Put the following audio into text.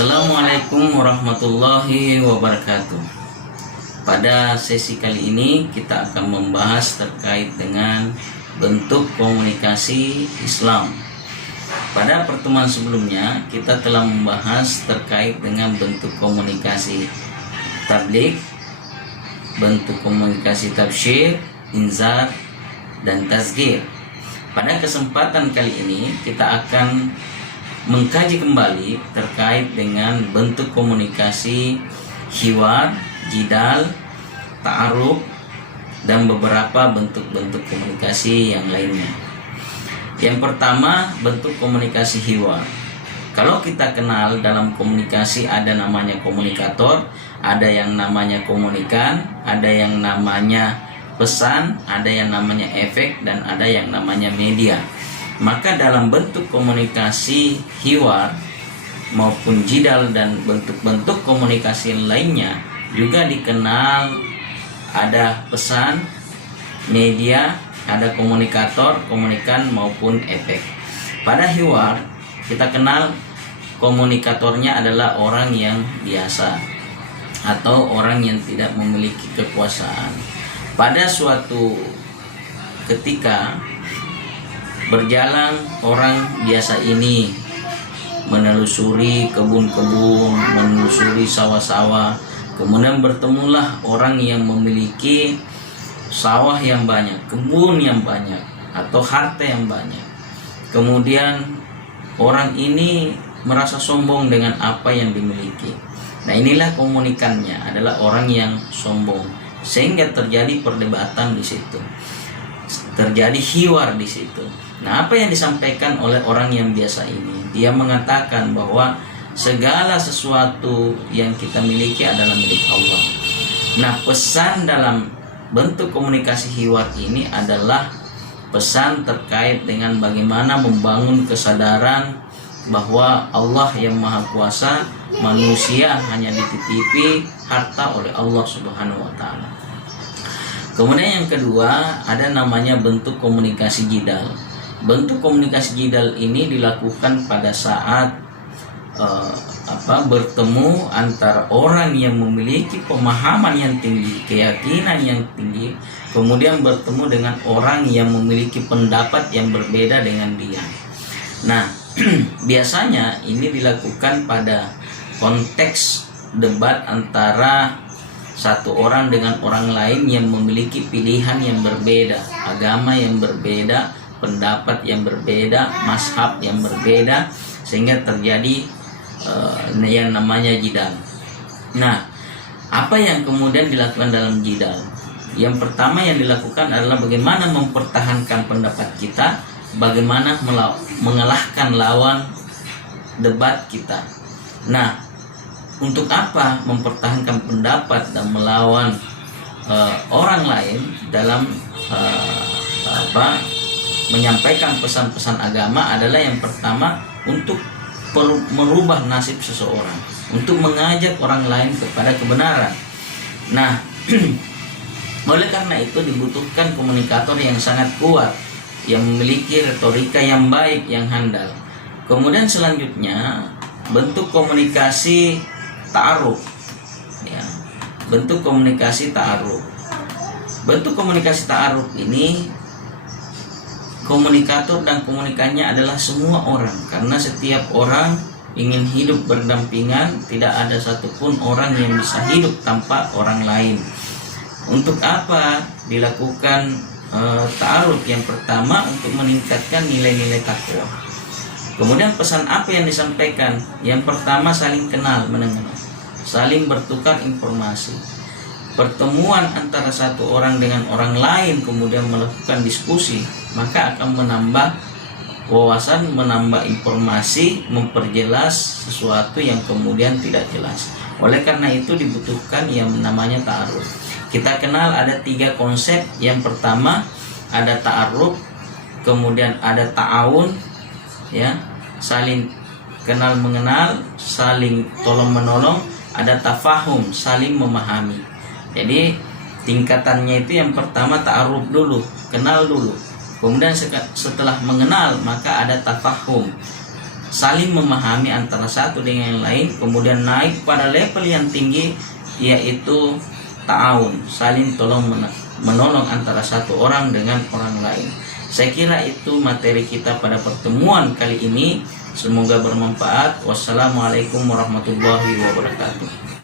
Assalamualaikum warahmatullahi wabarakatuh. Pada sesi kali ini kita akan membahas terkait dengan bentuk komunikasi Islam. Pada pertemuan sebelumnya kita telah membahas terkait dengan bentuk komunikasi tabligh, bentuk komunikasi tabsyir, inzar, dan tazkir. Pada kesempatan kali ini kita akan mengkaji kembali terkait dengan bentuk komunikasi hiwar, jidal, ta'aruf, dan beberapa bentuk-bentuk komunikasi yang lainnya. Yang pertama, bentuk komunikasi hiwar. Kalau kita kenal dalam komunikasi ada namanya komunikator, ada yang namanya komunikan, ada yang namanya pesan, ada yang namanya efek, dan ada yang namanya media. Maka dalam bentuk komunikasi hiwar maupun jidal dan bentuk-bentuk komunikasi lainnya juga dikenal ada pesan, media, ada komunikator, komunikan maupun efek. Pada hiwar kita kenal komunikatornya adalah orang yang biasa atau orang yang tidak memiliki kekuasaan. Pada suatu ketika berjalan orang biasa ini menelusuri kebun-kebun, menelusuri sawah-sawah. Kemudian bertemulah orang yang memiliki sawah yang banyak, kebun yang banyak, atau harta yang banyak. Kemudian orang ini merasa sombong dengan apa yang dimiliki. Nah, inilah komunikannya, adalah orang yang sombong, sehingga terjadi perdebatan di situ, terjadi hiwar di situ. Nah, apa yang disampaikan oleh orang yang biasa ini? Dia mengatakan bahwa segala sesuatu yang kita miliki adalah milik Allah. Nah, pesan dalam bentuk komunikasi hiwar ini adalah pesan terkait dengan bagaimana membangun kesadaran bahwa Allah yang Maha Kuasa, manusia hanya dititipi harta oleh Allah Subhanahu wa Ta'ala. Kemudian yang kedua, ada namanya bentuk komunikasi jidal. Bentuk komunikasi jidal ini dilakukan pada saat bertemu antara orang yang memiliki pemahaman yang tinggi, keyakinan yang tinggi, kemudian bertemu dengan orang yang memiliki pendapat yang berbeda dengan dia. Nah, biasanya ini dilakukan pada konteks debat antara satu orang dengan orang lain yang memiliki pilihan yang berbeda, agama yang berbeda, pendapat yang berbeda, mazhab yang berbeda, sehingga terjadi yang namanya jidal. Nah, apa yang kemudian dilakukan dalam jidal? Yang pertama yang dilakukan adalah bagaimana mempertahankan pendapat kita, bagaimana mengalahkan lawan debat kita. Nah, untuk apa mempertahankan pendapat dan melawan orang lain dalam menyampaikan pesan-pesan agama adalah yang pertama untuk merubah nasib seseorang, untuk mengajak orang lain kepada kebenaran. Nah, oleh karena itu dibutuhkan komunikator yang sangat kuat, yang memiliki retorika yang baik, yang handal. Kemudian selanjutnya bentuk komunikasi ta'aruf. Ya, bentuk komunikasi ta'aruf. Bentuk komunikasi ta'aruf ini komunikator dan komunikannya adalah semua orang, karena setiap orang ingin hidup berdampingan, tidak ada satupun orang yang bisa hidup tanpa orang lain. Untuk apa dilakukan ta'aruf? Yang pertama untuk meningkatkan nilai-nilai takwa. Kemudian pesan apa yang disampaikan? Yang pertama saling kenal mengenal, saling bertukar informasi. Pertemuan antara satu orang dengan orang lain kemudian melakukan diskusi, maka akan menambah wawasan, menambah informasi, memperjelas sesuatu yang kemudian tidak jelas. Oleh karena itu dibutuhkan yang namanya ta'aruf. Kita kenal ada 3 konsep. Yang pertama ada ta'aruf, kemudian ada ta'awun, ya, saling kenal mengenal, saling tolong menolong, ada tafahum, saling memahami. Jadi tingkatannya itu yang pertama ta'aruf dulu, kenal dulu. Kemudian setelah mengenal maka ada tafahum. saling memahami antara satu dengan yang lain, kemudian naik pada level yang tinggi, yaitu ta'awun, saling tolong menolong antara satu orang dengan orang lain. Saya kira itu materi kita pada pertemuan kali ini. Semoga bermanfaat. Wassalamualaikum warahmatullahi wabarakatuh.